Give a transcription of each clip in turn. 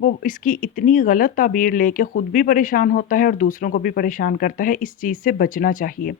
وہ اس کی اتنی غلط تعبیر لے کے خود بھی پریشان ہوتا ہے اور دوسروں کو بھی پریشان کرتا ہے۔ اس چیز سے بچنا چاہیے۔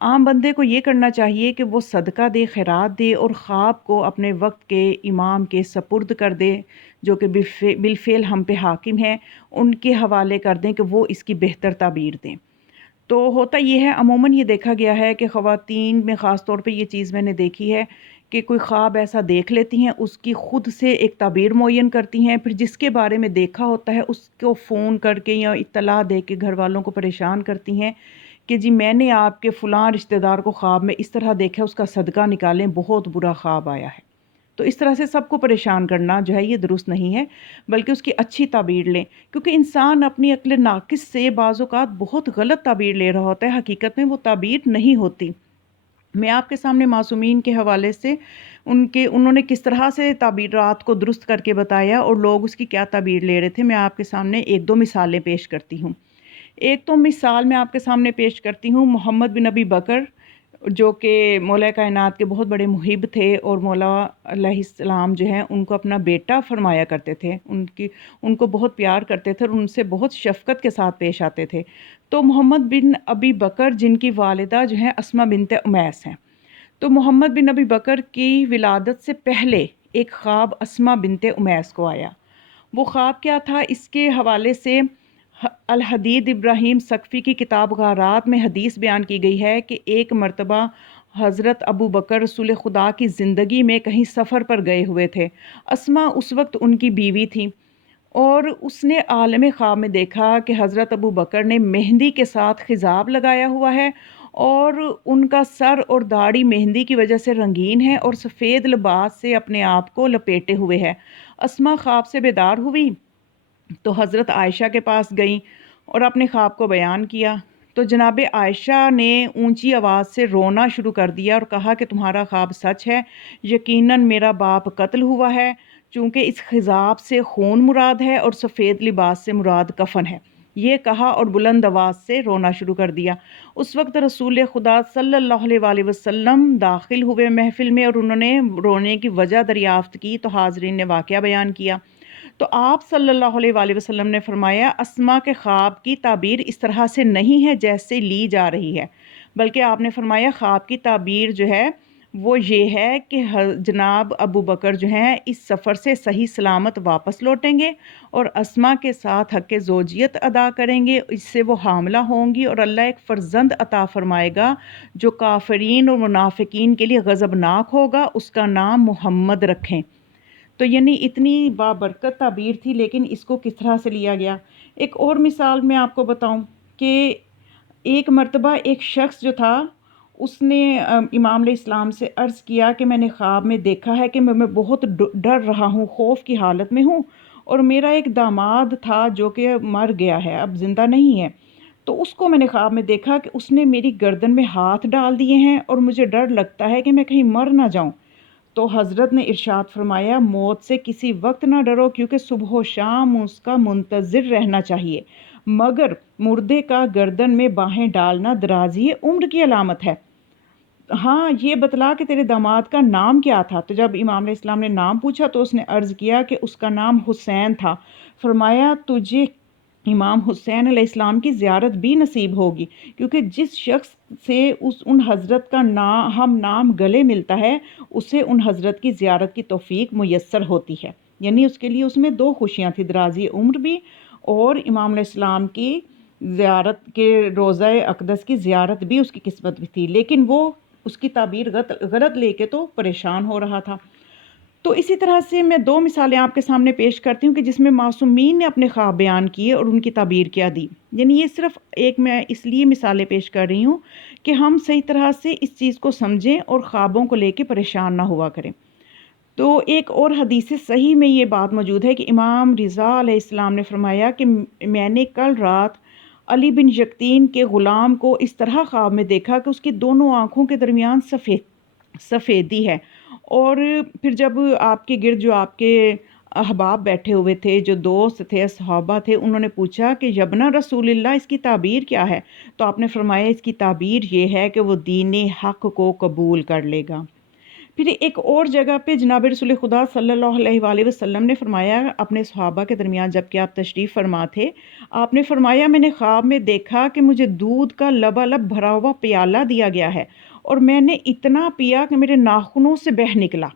عام بندے کو یہ کرنا چاہیے کہ وہ صدقہ دے، خیرات دے اور خواب کو اپنے وقت کے امام کے سپرد کر دے، جو کہ بالفعل ہم پہ حاکم ہیں، ان کے حوالے کر دیں کہ وہ اس کی بہتر تعبیر دیں۔ تو ہوتا یہ ہے، عموماً یہ دیکھا گیا ہے کہ خواتین میں خاص طور پہ یہ چیز میں نے دیکھی ہے کہ کوئی خواب ایسا دیکھ لیتی ہیں، اس کی خود سے ایک تعبیر معین کرتی ہیں، پھر جس کے بارے میں دیکھا ہوتا ہے اس کو فون کر کے یا اطلاع دے کے گھر والوں کو پریشان کرتی ہیں کہ جی میں نے آپ کے فلاں رشتہ دار کو خواب میں اس طرح دیکھا، اس کا صدقہ نکالیں، بہت برا خواب آیا ہے۔ تو اس طرح سے سب کو پریشان کرنا جو ہے یہ درست نہیں ہے، بلکہ اس کی اچھی تعبیر لیں، کیونکہ انسان اپنی عقل ناقص سے بعض اوقات بہت غلط تعبیر لے رہا ہوتا ہے، حقیقت میں وہ تعبیر نہیں ہوتی۔ میں آپ کے سامنے معصومین کے حوالے سے انہوں نے کس طرح سے تعبیرات کو درست کر کے بتایا اور لوگ اس کی کیا تعبیر لے رہے تھے، میں آپ کے سامنے ایک دو مثالیں پیش کرتی ہوں۔ ایک تو مثال میں آپ کے سامنے پیش کرتی ہوں محمد بن ابی بکر، جو کہ مولا کائنات کے بہت بڑے محب تھے اور مولا علیہ السلام جو ہیں ان کو اپنا بیٹا فرمایا کرتے تھے، ان کو بہت پیار کرتے تھے اور ان سے بہت شفقت کے ساتھ پیش آتے تھے۔ تو محمد بن ابی بکر جن کی والدہ جو ہیں اسماء بنت امیس ہیں، تو محمد بن ابی بکر کی ولادت سے پہلے ایک خواب اسماء بنت امیس کو آیا۔ وہ خواب کیا تھا، اس کے حوالے سے الحدید ابراہیم سقفی کی کتاب غارات میں حدیث بیان کی گئی ہے کہ ایک مرتبہ حضرت ابو بکر رسول خدا کی زندگی میں کہیں سفر پر گئے ہوئے تھے۔ اسماء اس وقت ان کی بیوی تھی اور اس نے عالم خواب میں دیکھا کہ حضرت ابو بکر نے مہندی کے ساتھ خضاب لگایا ہوا ہے اور ان کا سر اور داڑھی مہندی کی وجہ سے رنگین ہے اور سفید لباس سے اپنے آپ کو لپیٹے ہوئے ہے۔ اسماء خواب سے بیدار ہوئی تو حضرت عائشہ کے پاس گئیں اور اپنے خواب کو بیان کیا، تو جناب عائشہ نے اونچی آواز سے رونا شروع کر دیا اور کہا کہ تمہارا خواب سچ ہے، یقیناً میرا باپ قتل ہوا ہے، چونکہ اس خضاب سے خون مراد ہے اور سفید لباس سے مراد کفن ہے۔ یہ کہا اور بلند آواز سے رونا شروع کر دیا۔ اس وقت رسول خدا صلی اللہ علیہ وآلہ وسلم داخل ہوئے محفل میں اور انہوں نے رونے کی وجہ دریافت کی تو حاضرین نے واقعہ بیان کیا۔ تو آپ صلی اللہ علیہ وآلہ وسلم نے فرمایا اسماء کے خواب کی تعبیر اس طرح سے نہیں ہے جیسے لی جا رہی ہے، بلکہ آپ نے فرمایا خواب کی تعبیر جو ہے وہ یہ ہے کہ جناب ابو بکر جو ہیں اس سفر سے صحیح سلامت واپس لوٹیں گے اور اسماء کے ساتھ حق زوجیت ادا کریں گے، اس سے وہ حاملہ ہوں گی اور اللہ ایک فرزند عطا فرمائے گا جو کافرین اور منافقین کے لیے غضبناک ہوگا، اس کا نام محمد رکھیں۔ تو یعنی اتنی بابرکت تعبیر تھی، لیکن اس کو کس طرح سے لیا گیا۔ ایک اور مثال میں آپ کو بتاؤں کہ ایک مرتبہ ایک شخص جو تھا اس نے امام علیہ السلام سے عرض کیا کہ میں نے خواب میں دیکھا ہے کہ میں بہت ڈر رہا ہوں، خوف کی حالت میں ہوں، اور میرا ایک داماد تھا جو کہ مر گیا ہے، اب زندہ نہیں ہے، تو اس کو میں نے خواب میں دیکھا کہ اس نے میری گردن میں ہاتھ ڈال دیے ہیں اور مجھے ڈر لگتا ہے کہ میں کہیں مر نہ جاؤں۔ تو حضرت نے ارشاد فرمایا موت سے کسی وقت نہ ڈرو، کیونکہ صبح و شام اس کا منتظر رہنا چاہیے، مگر مردے کا گردن میں باہیں ڈالنا درازی عمر کی علامت ہے۔ ہاں یہ بتلا کہ تیرے داماد کا نام کیا تھا؟ تو جب امام علیہ السلام نے نام پوچھا تو اس نے عرض کیا کہ اس کا نام حسین تھا۔ فرمایا تجھے امام حسین علیہ السلام کی زیارت بھی نصیب ہوگی، کیونکہ جس شخص سے ان حضرت کا ہم نام گلے ملتا ہے اسے ان حضرت کی زیارت کی توفیق میسر ہوتی ہے۔ یعنی اس کے لیے اس میں دو خوشیاں تھی، درازی عمر بھی اور امام علیہ السلام کی زیارت کے روضہ اقدس کی زیارت بھی اس کی قسمت بھی تھی، لیکن وہ اس کی تعبیر غلط لے کے تو پریشان ہو رہا تھا۔ تو اسی طرح سے میں دو مثالیں آپ کے سامنے پیش کرتی ہوں کہ جس میں معصومین نے اپنے خواب بیان کیے اور ان کی تعبیر کیا دی۔ یعنی یہ صرف ایک میں اس لیے مثالیں پیش کر رہی ہوں کہ ہم صحیح طرح سے اس چیز کو سمجھیں اور خوابوں کو لے کے پریشان نہ ہوا کریں۔ تو ایک اور حدیث صحیح میں یہ بات موجود ہے کہ امام رضا علیہ السلام نے فرمایا کہ میں نے کل رات علی بن یقطین کے غلام کو اس طرح خواب میں دیکھا کہ اس کی دونوں آنکھوں کے درمیان سفیدی ہے، اور پھر جب آپ کے گرد جو آپ کے احباب بیٹھے ہوئے تھے، جو دوست تھے، صحابہ تھے، انہوں نے پوچھا کہ یبنا رسول اللہ اس کی تعبیر کیا ہے؟ تو آپ نے فرمایا اس کی تعبیر یہ ہے کہ وہ دین حق کو قبول کر لے گا۔ پھر ایک اور جگہ پہ جناب رسول خدا صلی اللہ علیہ وآلہ وسلم نے فرمایا اپنے صحابہ کے درمیان جب کہ آپ تشریف فرما تھے، آپ نے فرمایا میں نے خواب میں دیکھا کہ مجھے دودھ کا لبالب بھرا ہوا پیالہ دیا گیا ہے اور میں نے اتنا پیا کہ میرے ناخنوں سے بہہ نکلا۔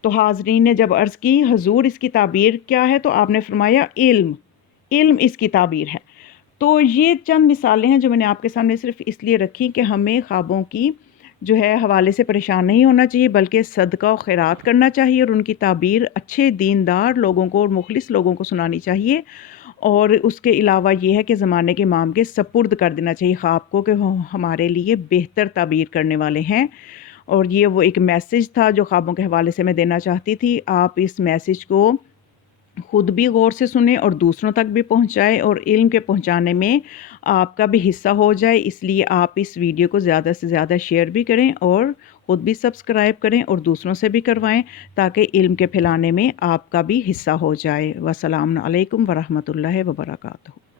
تو حاضرین نے جب عرض کی حضور اس کی تعبیر کیا ہے، تو آپ نے فرمایا علم، علم اس کی تعبیر ہے۔ تو یہ چند مثالیں ہیں جو میں نے آپ کے سامنے صرف اس لیے رکھی کہ ہمیں خوابوں کی جو ہے حوالے سے پریشان نہیں ہونا چاہیے، بلکہ صدقہ و خیرات کرنا چاہیے اور ان کی تعبیر اچھے دیندار لوگوں کو اور مخلص لوگوں کو سنانی چاہیے۔ اور اس کے علاوہ یہ ہے کہ زمانے کے امام کے سپرد کر دینا چاہیے خواب کو کہ وہ ہمارے لیے بہتر تعبیر کرنے والے ہیں۔ اور یہ وہ ایک میسج تھا جو خوابوں کے حوالے سے میں دینا چاہتی تھی۔ آپ اس میسج کو خود بھی غور سے سنیں اور دوسروں تک بھی پہنچائیں اور علم کے پہنچانے میں آپ کا بھی حصہ ہو جائے، اس لیے آپ اس ویڈیو کو زیادہ سے زیادہ شیئر بھی کریں اور خود بھی سبسکرائب کریں اور دوسروں سے بھی کروائیں تاکہ علم کے پھیلانے میں آپ کا بھی حصہ ہو جائے۔ والسلام علیکم ورحمۃ اللہ وبرکاتہ۔